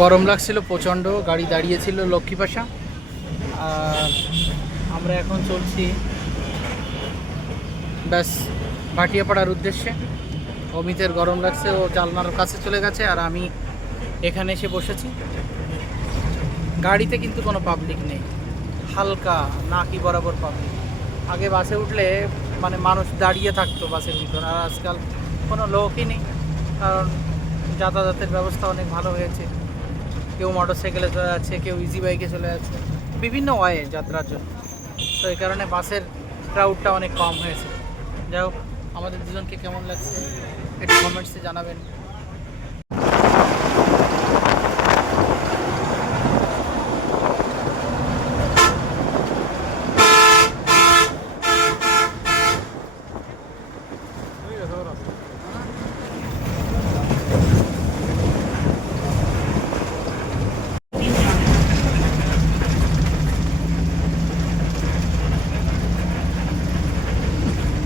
গরম লাগছিল প্রচণ্ড, গাড়ি দাঁড়িয়েছিল লক্ষ্মীপাশা। আর আমরা এখন চলছি ব্যাস ভাটিয়াপাড়ার উদ্দেশ্যে। অমিতের গরম লাগছে, ও জালনার কাছে চলে গেছে, আর আমি এখানে এসে বসেছি। গাড়িতে কিন্তু কোনো পাবলিক নেই, হালকা নাকি বরাবর পাবলিক। আগে বাসে উঠলে মানে মানুষ দাঁড়িয়ে থাকতো বাসের ভিতর, আর আজকাল কোনো লোকই নেই, কারণ যাতায়াতের ব্যবস্থা অনেক ভালো হয়েছে। কেউ মোটর সাইকেলে চলে যাচ্ছে, কেউ ইজি বাইকে চলে যাচ্ছে, বিভিন্ন ওয়ে যাত্রার জন্য। তো এই কারণে বাসের ক্রাউডটা অনেক কম হয়েছে। যাই হোক, আমাদের দুজনকে কেমন লাগছে একটু কমেন্টসে জানাবেন।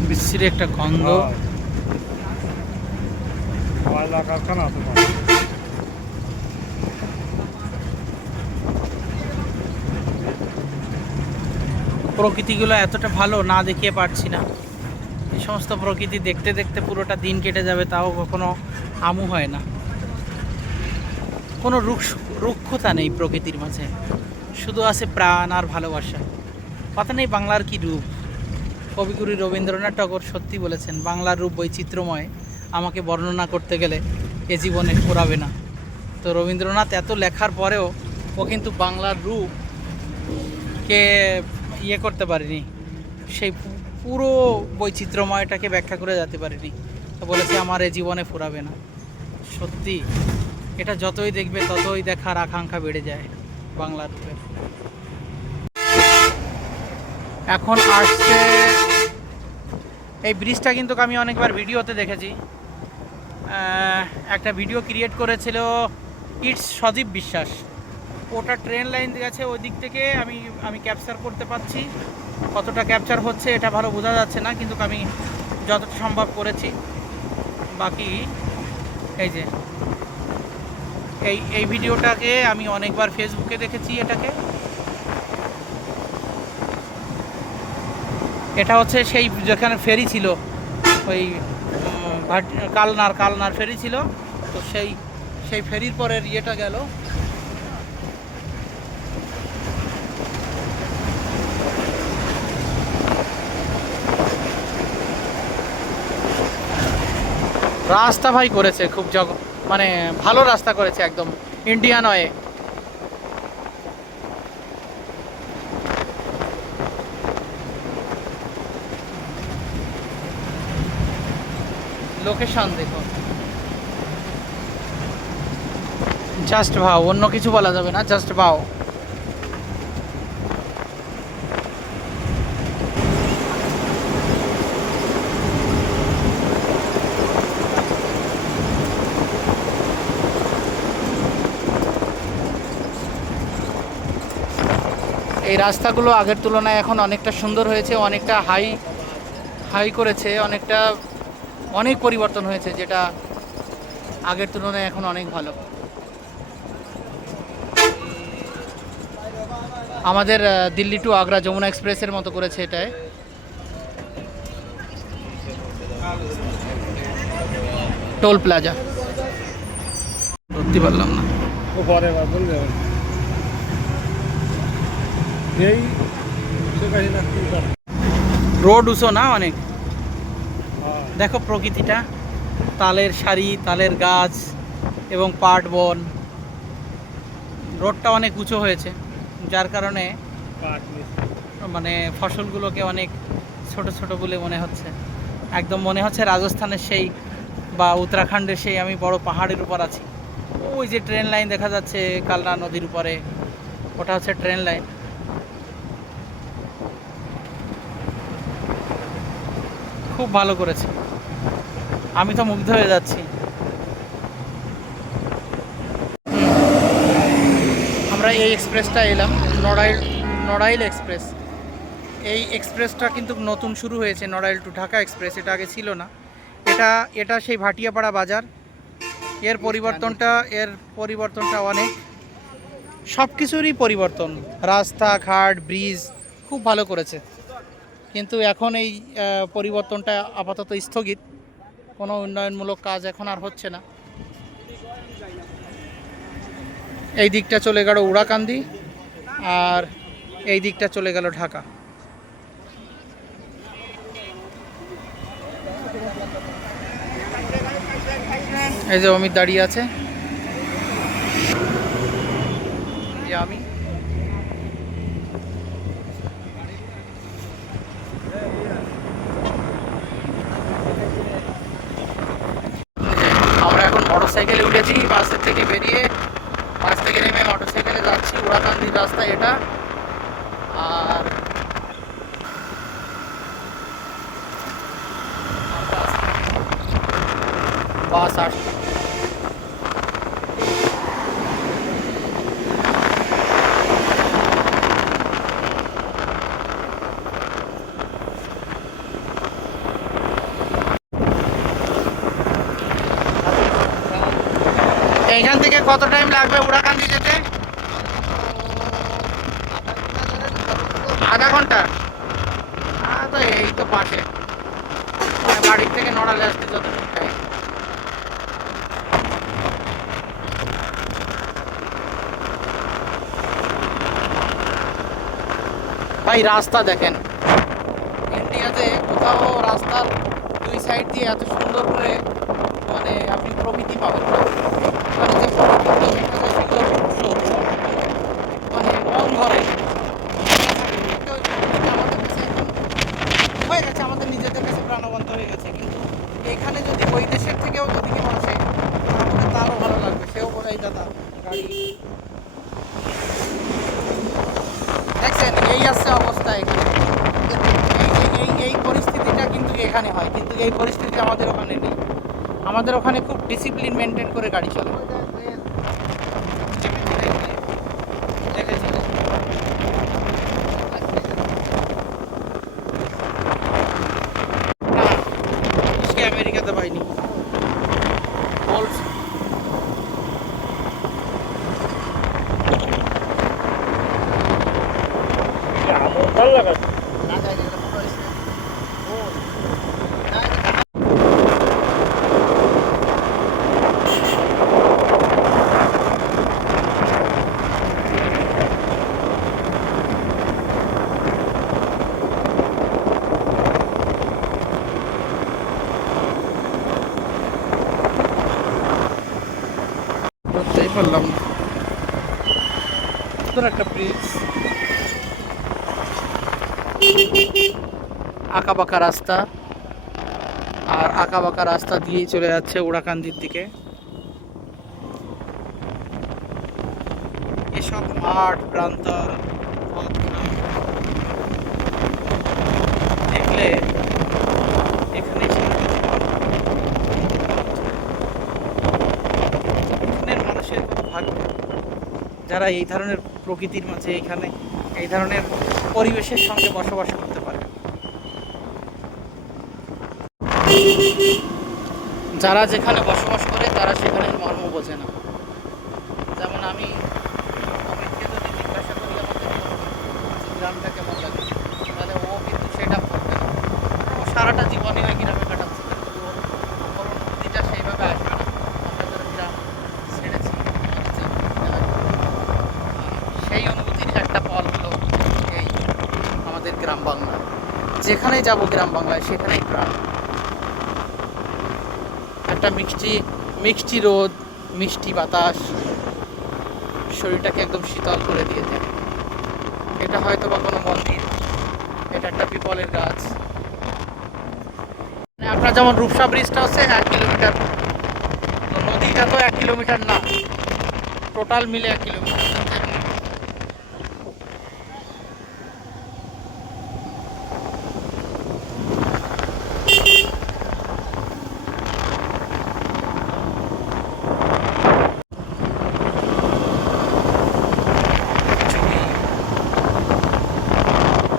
বিশ্রী একটা গন্ধ। প্রকৃতিগুলো এতটা ভালো, না দেখিয়ে পারছি না। এই সমস্ত প্রকৃতি দেখতে দেখতে পুরোটা দিন কেটে যাবে, তাও কখনো আমু হয় না। কোনো রুক্ষতা নেই প্রকৃতির মাঝে, শুধু আছে প্রাণ আর ভালোবাসা। কথা নেই বাংলার কি রূপ। কবিগুরু রবীন্দ্রনাথ ঠাকুর সত্যি বলেছেন, বাংলার রূপ বৈচিত্র্যময়, আমাকে বর্ণনা করতে গেলে এ জীবনে ফুরাবে না। তো রবীন্দ্রনাথ এত লেখার পরেও ও কিন্তু বাংলার রূপকে করতে পারেনি, সেই পুরো বৈচিত্র্যময়টাকে ব্যাখ্যা করে যেতে পারেনি। তো বলেছে আমার এ জীবনে ফুরাবে না। সত্যি, এটা যতই দেখবে ততই দেখার আকাঙ্ক্ষা বেড়ে যায় বাংলার রূপের। এখন আসছে এই ব্রিজটা, কিন্তু আমি অনেকবার ভিডিওতে দেখেছি। একটা ভিডিও ক্রিয়েট করেছিল ইটস সজীব বিশ্বাস, ওটা ট্রেন লাইন গেছে ওই দিক থেকে আমি ক্যাপচার করতে পারছি। কতটা ক্যাপচার হচ্ছে এটা ভালো বোঝা যাচ্ছে না, কিন্তু আমি যতটা সম্ভব করেছি। বাকি এই যে এই ভিডিওটাকে আমি অনেকবার ফেসবুকে দেখেছি। এটা হচ্ছে সেই যেখানে ফেরি ছিল, ওই কালনার ফেরি ছিল। তো সেই ফেরির পরের ইয়েটা গেল। রাস্তা ভাই করেছে খুব মানে ভালো রাস্তা করেছে, একদম ইন্ডিয়ান ওয়ে। লোকেশন দেখো, জাস্ট ভাও, অন্য কিছু বলা যাবে না, জাস্ট ভাও। এই রাস্তাগুলো আগের তুলনায় এখন অনেকটা সুন্দর হয়েছে, অনেকটা হাই করেছে, অনেক পরিবর্তন হয়েছে, যেটা আগের তুলনায় এখন অনেক ভালো। আমাদের দিল্লি টু আগ্রা যমুনা এক্সপ্রেসের মতো করেছে এটায়। টোল প্লাজা ধরতে পারলাম না, রোড উঁচু না অনেক। দেখো প্রকৃতিটা, তালের সারি, তালের গাছ এবং পাট বন। রোডটা অনেক উঁচু হয়েছে, যার কারণে মানে ফসলগুলোকে অনেক ছোট ছোট বলে মনে হচ্ছে। একদম মনে হচ্ছে রাজস্থানের সেই বা উত্তরাখণ্ডের সেই আমি বড় পাহাড়ের উপর আছি। ওই যে ট্রেন লাইন দেখা যাচ্ছে কালনা নদীর উপরে, ওটা হচ্ছে ট্রেন লাইন। খুব ভালো করেছে, আমি তো মুগ্ধ হয়ে যাচ্ছি। আমরা এই এক্সপ্রেসটা এলাম, নড়াইল এক্সপ্রেস। এই এক্সপ্রেসটা কিন্তু নতুন শুরু হয়েছে, নড়াইল টু ঢাকা এক্সপ্রেস, এটা আগে ছিল না। এটা সেই ভাটিয়াপাড়া বাজার এর পরিবর্তনটা অনেক, সব কিছুরই পরিবর্তন। রাস্তাঘাট, ব্রিজ খুব ভালো করেছে, কিন্তু এখন এই পরিবর্তনটা আপাতত স্থগিত। কোনো উন্নয়নমূলক কাজ এখন আর হচ্ছে না। এই দিকটা চলে গেল উড়াকান্দি, আর এই দিকটা চলে গেল ঢাকা। এই যে অমিত দাঁড়িয়ে আছে, আমি আমরা এখন মোটরসাইকেলে উঠেছি, বাসের থেকে বেরিয়ে, বাস থেকে নেমে মোটরসাইকেলে যাচ্ছি। উড়াকান্দির রাস্তা এটা। আর বাস আসছে। এইখান থেকে কত টাইম লাগবে উড়াকান্দি যেতে? আধা ঘন্টা? তো এই তো পাশে, বাড়ির থেকে নড়ালে আসতে যতটুকু টাইম। ভাই রাস্তা দেখেন, ইন্ডিয়াতে কোথাও রাস্তার দুই সাইড দিয়ে এত সুন্দর করে মানে আপনি প্রকৃতি পাবেন না। মানে যে ফটোগুলো দেখা যায় সেগুলো মানে মন ভরে। আমাদের কাছে এখন হয়ে গেছে, আমাদের নিজেদের কাছে প্রাণবন্ত হয়ে গেছে, কিন্তু এখানে যদি ওই দেশের থেকেও যদি কেউ আসে তাহলে তারও ভালো লাগবে। সেও বলে এই দাদা গাড়ি দেখছেন, এই আছে অবস্থা এখানে। এই পরিস্থিতিটা কিন্তু এখানে হয়, কিন্তু এই পরিস্থিতি আমাদের ওখানে নেই। আমাদের ওখানে খুব ডিসিপ্লিন মেনটেন করে গাড়ি চলে। আমেরিকাতে পাইনি। ধরতেই পারলাম না, তোর একটা ব্রিজ, আঁকা বাঁকা রাস্তা, আর আঁকা বাঁকা রাস্তা দিয়েই চলে যাচ্ছে উড়াকান্দির দিকে। এসব মাঠ প্রান্তর দেখলে এখানে এখানের মানুষের ভাগ্য যারা এই ধরনের প্রকৃতির মাঝে এখানে এই ধরনের পরিবেশের সঙ্গে বসবাস করতে পারে। যারা যেখানে বসবাস করে তারা সেখানে মর্ম বোঝে না। যেমন আমি অমিতকে যদি জিজ্ঞাসা করি আমাদের গ্রামটা কেমন লাগে, তাহলে ও কিন্তু সেটা বলবে না। ও সারাটা জীবনই ওই গ্রামে কাটাচ্ছে, কিন্তু ওর অনুভূতিটা সেইভাবে আসবে না। আমরা যারা গ্রাম ছেড়েছি সেই অনুভূতির একটা ফল হলো এই আমাদের গ্রাম বাংলা। যেখানেই যাব গ্রাম বাংলায় সেখানেই প্রাণ। একটা মিষ্টি মিষ্টি রোদ, মিষ্টি বাতাস শরীরটাকে একদম শীতল করে দিয়ে দেয়। এটা হয়তো বা কোনো মন্দির, এটা একটা পিপলের গাছ। আপনার যেমন রূপসা ব্রিজটা হচ্ছে 1 কিলোমিটার, তো নদীটা তো 1 কিলোমিটার না, টোটাল মিলে 1 কিলোমিটার।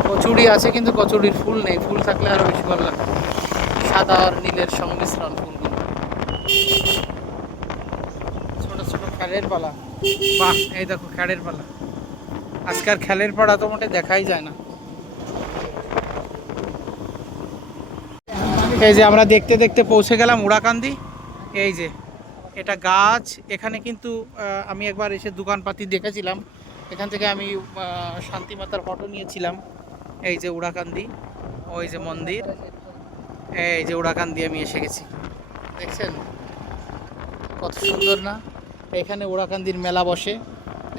কচুরি আছে কিন্তু কচুরির ফুল নেই, ফুল থাকলে আরো বেশি ভালো লাগে। সাদা আর নীলের সংমিশ্রণ ফুলগুলো। খেলের পালা। বাহ, এই দেখো খেলের পালা। আজকাল খেলের পালা তো মোটে দেখাই যায় না। এই যে আমরা দেখতে দেখতে পৌঁছে গেলাম উড়াকান্দি। এই যে এটা গাছ, এখানে কিন্তু আমি একবার এসে দোকানপাতি দেখেছিলাম, এখান থেকে আমি শান্তিমাতার ফটো নিয়েছিলাম। এই যে উড়াকান্দি, ওই যে মন্দির, এই যে উড়াকান্দি আমি এসে গেছি, দেখছেন কত সুন্দর না। এখানে উড়াকান্দির মেলা বসে,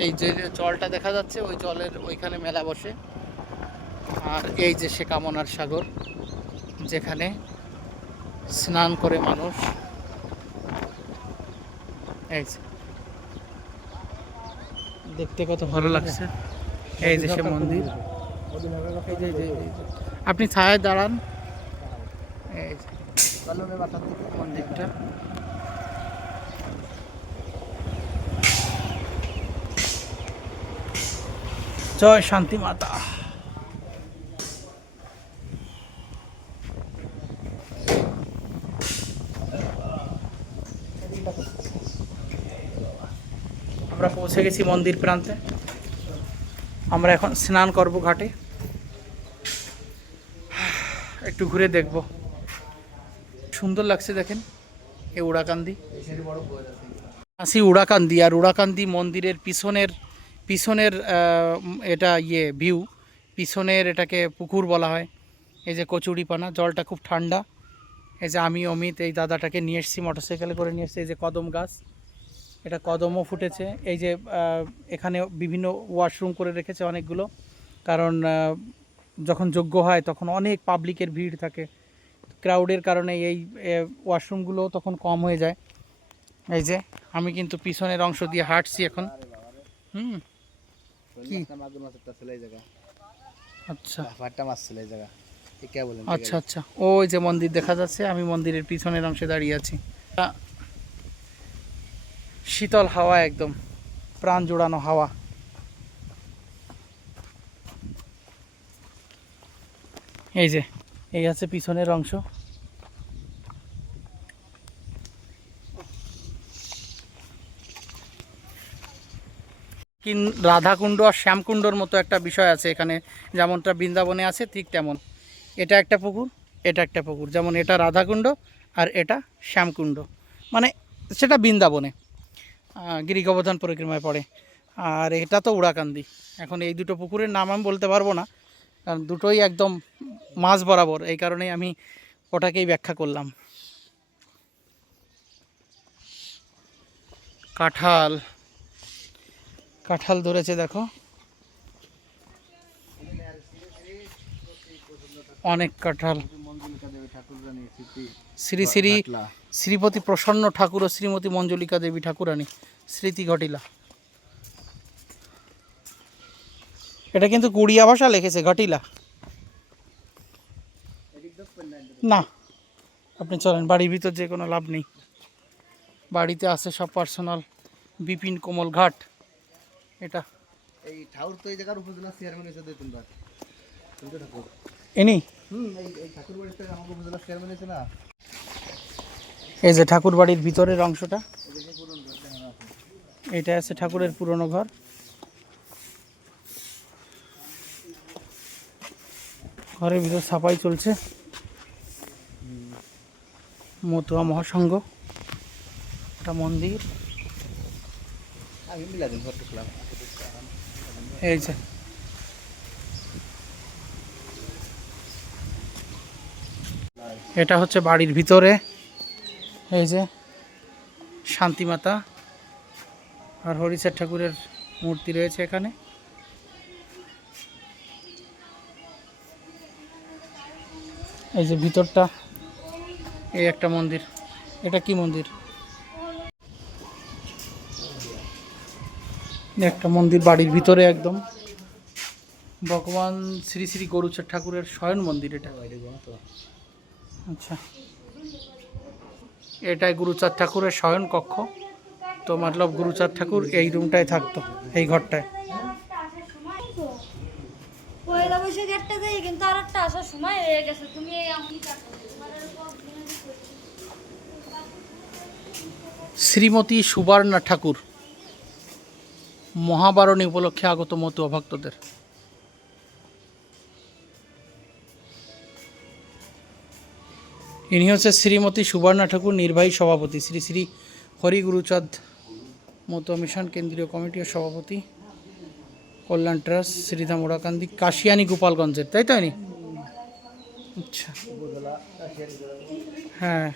এই যে জলটা দেখা যাচ্ছে ওই জলের ওইখানে মেলা বসে। আর এই যে সে কামনার সাগর, যেখানে স্নান করে মানুষ। এই যে দেখতে কত ভালো লাগছে। এই যে সে মন্দির, আপনি ছায়ায় দাঁড়ান। এই যে মন্দিরটা, জয় শান্তি মাতা। আমরা পৌঁছে গেছি মন্দির প্রান্তে। আমরা এখন স্নান করব ঘাটে, একটু ঘুরে দেখব। সুন্দর লাগছে দেখেন এই উড়াকান্দি। আসি উড়াকান্দি, আর উড়াকান্দি মন্দিরের পিছনের পিছনের এটা ভিউ, পিছনের এটাকে পুকুর বলা হয়। এই যে কচুরিপানা, জলটা খুব ঠান্ডা। এই যে আমি অমিত এই দাদাটাকে নিয়ে এসেছি, মোটরসাইকেলে করে নিয়ে এসেছি। এই যে কদম গাছ, এটা কদমও ফুটেছে। এই যে এখানে বিভিন্ন ওয়াশরুম করে রেখেছে অনেকগুলো, কারণ যখন যজ্ঞ হয় তখন অনেক পাবলিকের ভিড় থাকে, ক্রাউডের কারণে এই ওয়াশরুমগুলো তখন কম হয়ে যায়। এই যে আমি কিন্তু পিছনের অংশ দিয়ে হাঁটছি এখন। কি আচ্ছা আচ্ছা আচ্ছা, ওই যে মন্দির দেখা যাচ্ছে, আমি মন্দিরের পিছনের অংশে দাঁড়িয়ে আছি। শীতল হাওয়া, একদম প্রাণ জোড়ানো হাওয়া। এই যে এই আছে পিছনের অংশ। রাধাকুণ্ড আর শ্যামকুণ্ডর মতো একটা বিষয় আছে এখানে, যেমনটা বৃন্দাবনে আছে ঠিক তেমন। এটা একটা পুকুর, এটা একটা পুকুর, যেমন এটা রাধাকুণ্ড আর এটা শ্যামকুণ্ড, মানে সেটা বৃন্দাবনে গিরি গোবর্ধন পরিক্রমায় পড়ে। আর এটা তো উড়াকান্দি। এখন এই দুটো পুকুরের নাম আমি বলতে পারবো না, কারণ দুটোই একদম মাঝ বরাবর, এই কারণেই আমি ওটাকেই ব্যাখ্যা করলাম। কাঁঠাল, কাঁঠাল ধরেছে দেখো, অনেক কাঁঠাল। শ্রী শ্রী শ্রীপতি প্রসন্ন ঠাকুর ও শ্রীমতী মঞ্জুলিকা দেবী ঠাকুরানী স্মৃতি ঘটিলা। এটা কিন্তু কুড়িয়া ভাষা লিখেছে, ঘটিলা না। আপনি চলেন, বাড়ির ভিতর যে কোনো লাভ নেই, বাড়িতে আছে সব পার্সোনাল। বিপিন কোমল ঘাট, এটা এই ঠাকুর তো এই জায়গার উপজেলা চেয়ারম্যান হিসেবে তিনবার ঠাকুর এনি এই ঠাকুর বাড়িতে আমাকে উপজেলা চেয়ারম্যান হয়েছে না। এই যে ঠাকুর বাড়ির ভিতরের অংশটা, এটা আছে ঠাকুরের পুরনো ঘর। ঘরের ভিতর সাফাই চলছে, মতুয়া মহাসংঘ, একটা মন্দির। এই যে এটা হচ্ছে বাড়ির ভিতরে, এই যে শান্তিমাতা আর হরিচাঁদ ঠাকুরের মূর্তি রয়েছে এখানে। এই যে ভিতরটা, এই একটা মন্দির। এটা কি মন্দির? একটা মন্দির বাড়ির ভিতরে একদম, ভগবান শ্রী শ্রী গরুচাঁদ ঠাকুরের শয়ন মন্দির এটা। আচ্ছা, এটাই গুরুচাঁদ ঠাকুরের শয়ন কক্ষ। তো মতলব গুরুচাঁদ ঠাকুর এই রুমটায় থাকতো, এই ঘরটায়। শ্রীমতী সুবর্ণা ঠাকুর, মহাবারণী উপলক্ষে আগত মতুয়া ভক্তদের। ইনি হচ্ছে শ্রীমতী সুবর্ণা ঠাকুর, নির্বাহী সভাপতি, শ্রী শ্রী হরিগুরুচাঁদ মতুয়া মিশন কেন্দ্রীয় কমিটির সভাপতি, কল্যাণ ট্রাস্ট, শ্রীধাম ওড়াকান্দি, কাশিয়ানি, গোপালগঞ্জের, তাই তো? নি আচ্ছা, হ্যাঁ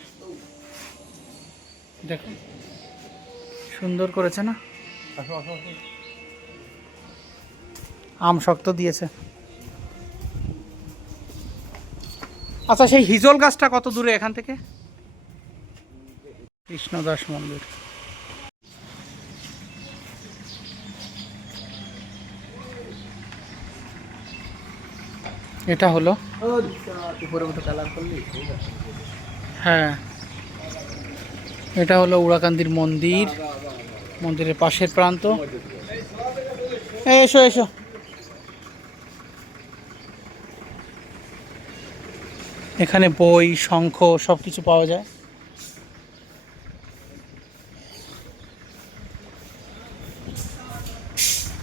দেখো সুন্দর করেছে না, আম শক্ত দিয়েছে। আচ্ছা, সেই হিজল গাছটা কত দূরে এখান থেকে? কৃষ্ণদাস মন্দির। এটা হলো, হ্যাঁ এটা হলো উড়াকান্দির মন্দির, মন্দিরের পাশের প্রান্ত। এসো এসো, এখানে বই, শঙ্খ সব কিছু পাওয়া যায়।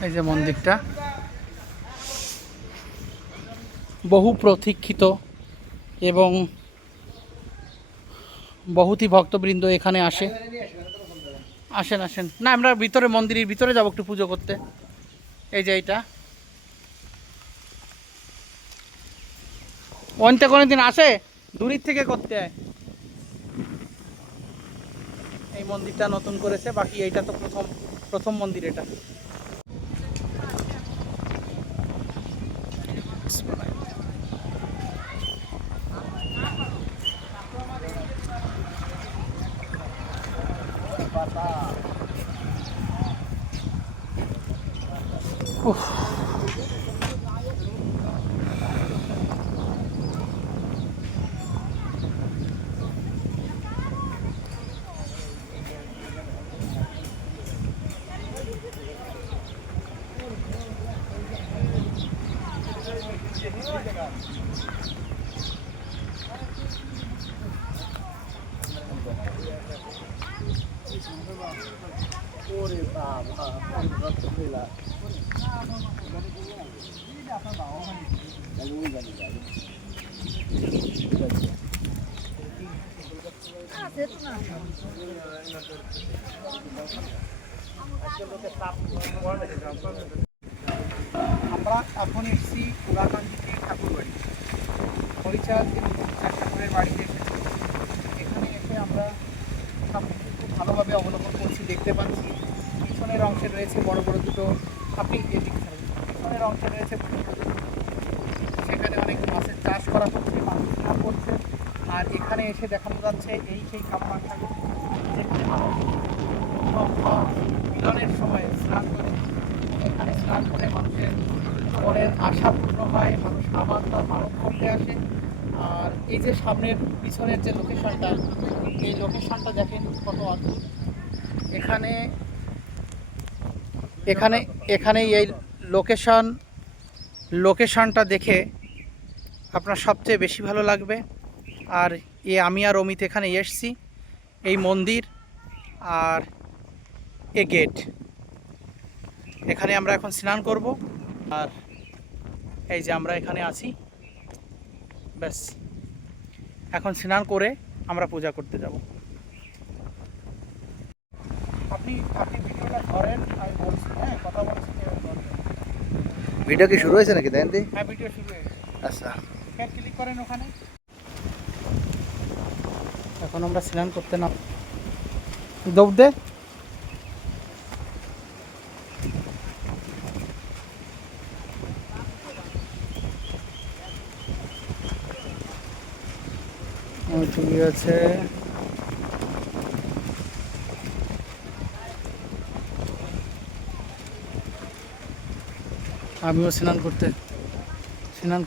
এই যে মন্দিরটা, বহু প্রতীক্ষিত এবং বহুতই ভক্তবৃন্দ এখানে আসেন আসেন। না, আমরা ভিতরে, মন্দিরের ভিতরে যাবো একটু পুজো করতে। এই যে এইটা অন্তে কোনোদিন আসে, দূরের থেকে করতে হয়। এই মন্দিরটা নতুন করেছে, বাকি এইটা তো প্রথম মন্দির এটা। আমরা এখন এসেছি উড়াকান্দিতে ঠাকুরবাড়ি, হরিচাঁদ ঠাকুরের বাড়িতে এসেছি। এখানে এসে আমরা ঠাকুরকে খুব ভালোভাবে অবলোকন করছি, দেখতে পাচ্ছি। পিছনের অংশে রয়েছে বড় বড় দুটো, আপনি এদিক পিছনের অংশে রয়েছে সেখানে অনেক মাছের চাষ করা হচ্ছে, মানুষ স্নান করছে। আর এখানে এসে দেখানো যাচ্ছে এই সেই কামনা ঠাকুর, যেখানে মানুষ মিলনের সময় স্নান করে। এখানে স্নান করে মানুষের মনের আশা পূর্ণ হয়, মানুষ আবার তার মানব করতে আসে। আর এই যে সামনের পিছনের যে লোকেশনটা, এই লোকেশনটা দেখেন কত অদ্ভুত। এখানে এখানে এখানে এই লোকেশনটা দেখে আপনার সবচেয়ে বেশি ভালো লাগবে। আর আমি আর অমিত এখানে এসছি, এই মন্দির আর এ গেট, এখানে আমরা এখন স্নান করব। আর এই যে আমরা এখানে আছি, ব্যাস এখন স্নান করে আমরা পূজা করতে যাব। আপনি ভিডিওটা ধরেন, আমি বলছি, হ্যাঁ কথা বলছি। ভিডিও কি শুরু হয়েছে নাকি? দেন দি। হ্যাঁ ভিডিও শুরু হয়ে গেছে। আচ্ছা, ক্লিক করেন ওখানে। এখন আমরা স্নান করতে না, দৌড় দে। ঠিক আছে, আমিও স্নান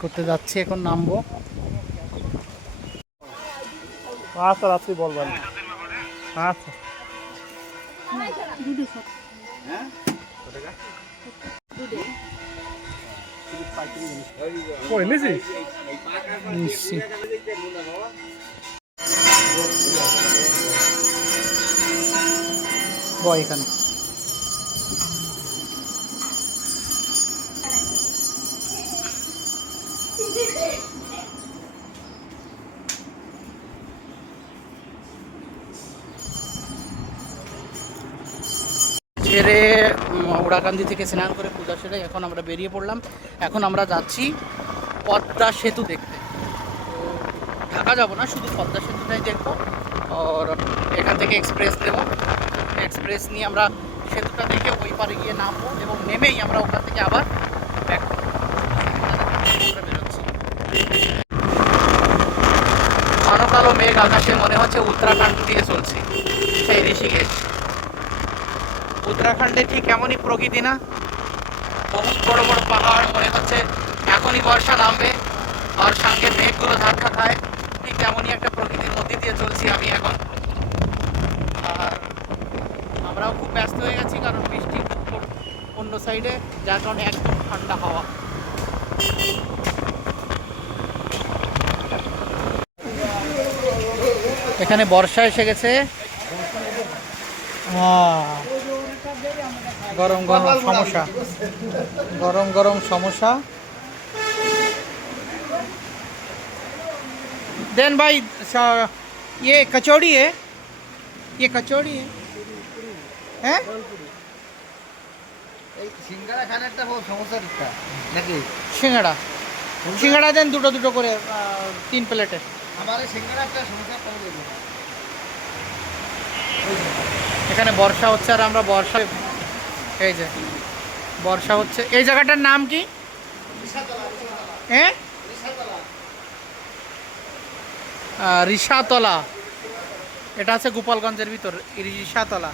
করতে যাচ্ছি, এখন নামবো। আচ্ছা রাত্রি বলবেন। আচ্ছা করে নিছি এখানে সেরে ওড়াকান্দি থেকে স্নান করে পূজা সেরে এখন আমরা বেরিয়ে পড়লাম। এখন আমরা যাচ্ছি পদ্মা সেতু দেখতে। তো ঢাকা যাব না, শুধু পদ্মা সেতুটাই দেখবো। আর এখান থেকে এক্সপ্রেস দেবো, এক্সপ্রেস নিয়ে আমরা সেতুটা দেখে ওই পারে গিয়ে নামবো এবং নেমেই আমরা ওখান থেকে আবার ব্যাক করবো। বেরোচ্ছি। ঘন কালো মেঘ আকাশে, মনে হচ্ছে উত্তরাখণ্ড দিয়ে চলছে, সেই ঋষিকেশ। উত্তরাখণ্ডে ঠিক এমনই প্রকৃতি না, বহুত বড় বড় পাহাড়, মনে হচ্ছে এখনই বর্ষা নামবে আর সঙ্গে মেঘগুলো ধাক্কা খায়। ঠিক তেমনই একটা প্রকৃতির মধ্যে দিয়ে চলছি আমি এখন। আর আমরাও খুব ব্যস্ত হয়ে গেছি, কারণ বৃষ্টি অন্য সাইডে, যার কারণে একদম ঠান্ডা হাওয়া। এখানে বর্ষা এসে গেছে। গরম গরম সমোসা, গরম গরম সমোসা देन भाई। ये कचौड़ी है, ये कचौड़ी है हैं? এই সিঙ্গারা খান একটা বহু সমস্যা দিচ্ছা নাকি? সিঙ্গাড়া, সিঙ্গাড়া দেন দুটো দুটো করে, 3 প্লেটে। আমার এই সিঙ্গারা একটা সমস্যা করে দেবো। এখানে বর্ষা হচ্ছে আর আমরা বর্ষা, এই যে বর্ষা হচ্ছে। এই জায়গাটার নাম কি? হ্যাঁ, রিষাতলা। এটা আছে গোপালগঞ্জের ভিতর, রিষাতলা।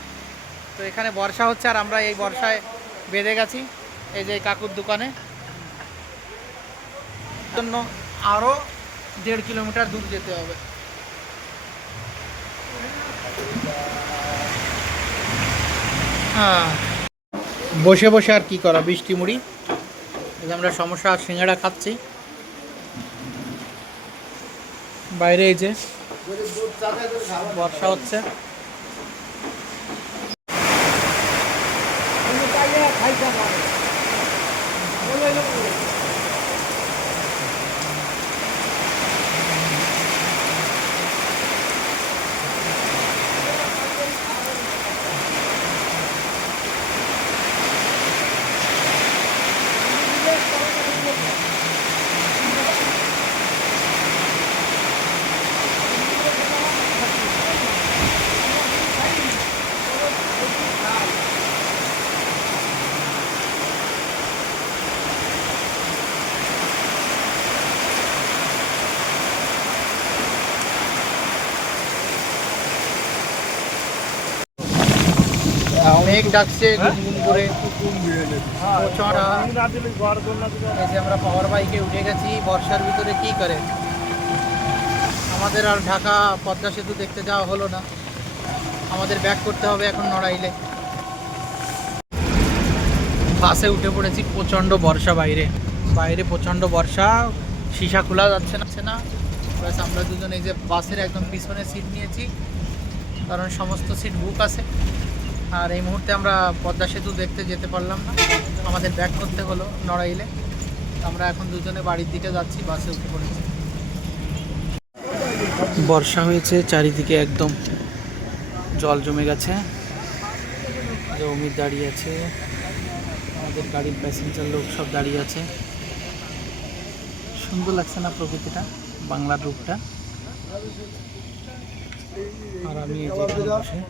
তো এখানে বর্ষা হচ্ছে আর আমরা এই বর্ষায় বেঁধে গেছি এই যে কাকুর দোকানে। জন্য আরও 1.5 কিলোমিটার দূর যেতে হবে। হ্যাঁ, বসে বসে আর কি করা, বৃষ্টি মুড়ি। এই যে আমরা সমোসা আর সিঙ্গাড়া খাচ্ছি বাইরে। এই যে বর্ষা হচ্ছে। মেঘ ডাকছে গুনগুন করে। এই যে আমরা পাওয়ার বাইকে উঠে গেছি বর্ষার ভিতরে। কি করে আমাদের আর ঢাকা পদ্মা সেতু দেখতে যাওয়া হলো না, আমাদের ব্যাক করতে হবে এখন নড়াইলে। বাসে উঠে পড়েছি, প্রচণ্ড বর্ষা বাইরে, বাইরে প্রচণ্ড বর্ষা, সীসা খোলা যাচ্ছে না। প্লাস আমরা দুজন এই যে বাসের একদম পিছনে সিট নিয়েছি, কারণ সমস্ত সিট বুক আছে। আর এই মুহূর্তে আমরা পদ্মা সেতু দেখতে যেতে পারলাম না, আমাদের ব্যাক করতে হলো নড়াইলে। আমরা এখন দুজনে বাড়ির দিকে যাচ্ছি, বাসে উঠে পড়েছি। বর্ষা হয়েছে, চারিদিকে একদম জল জমে গেছে। অমিত দাঁড়িয়ে আছে, আমাদের গাড়ির প্যাসেঞ্জার লোক সব দাঁড়িয়ে আছে। সুন্দর লাগছে না প্রকৃতিটা, বাংলার রূপটা। আর আমি এই যে বসে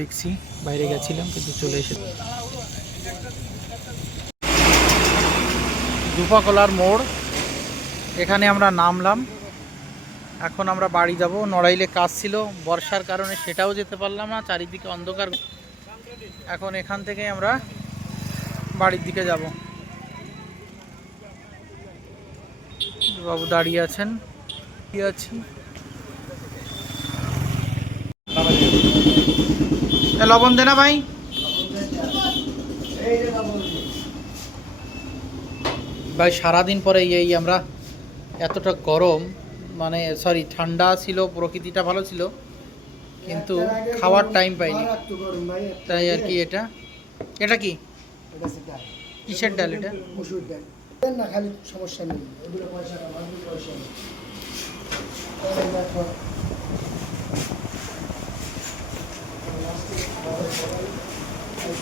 দেখছি, বাইরে গেছিলাম কিন্তু চলে এসেছি। দুপাকলার মোড়, এখানে আমরা নামলাম। এখন আমরা বাড়ি যাব। নড়াইলে কাজ ছিল, বর্ষার কারণে সেটাও যেতে পারলাম না, চারিদিকে অন্ধকার। এখন এখান থেকে আমরা বাড়ির দিকে যাব। বাবু দাঁড়িয়ে আছেন, কি আছি। লবণ দে না ভাই। ভাই সারাদিন পরে এই আমরা এতটা গরম, মানে সরি ঠান্ডা ছিল, প্রকৃতিটা ভালো ছিল, কিন্তু খাওয়ার টাইম পাইনি, তাই আর কি। এটা কি কিসের ডাল? এটা মসুর ডাল না, খালি সমস্যা নেই, এগুলো পয়সা নেই।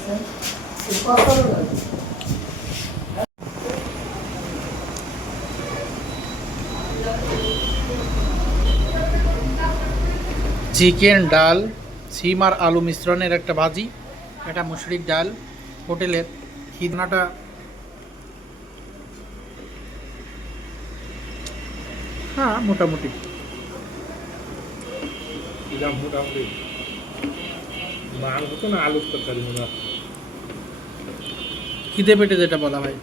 দেখছেন এই পাঁচটারও না চিকেন ডাল সিম আর আলু মিশ্রণের একটা ভাজি, এটা মুসুরির ডাল হোটেলের খিদনাটা হ্যাঁ মোটামুটি মোটামুটি মাংস তো না আলুর তরকারি মনে হয়। খিদে পেটে যেটা বলা হয়।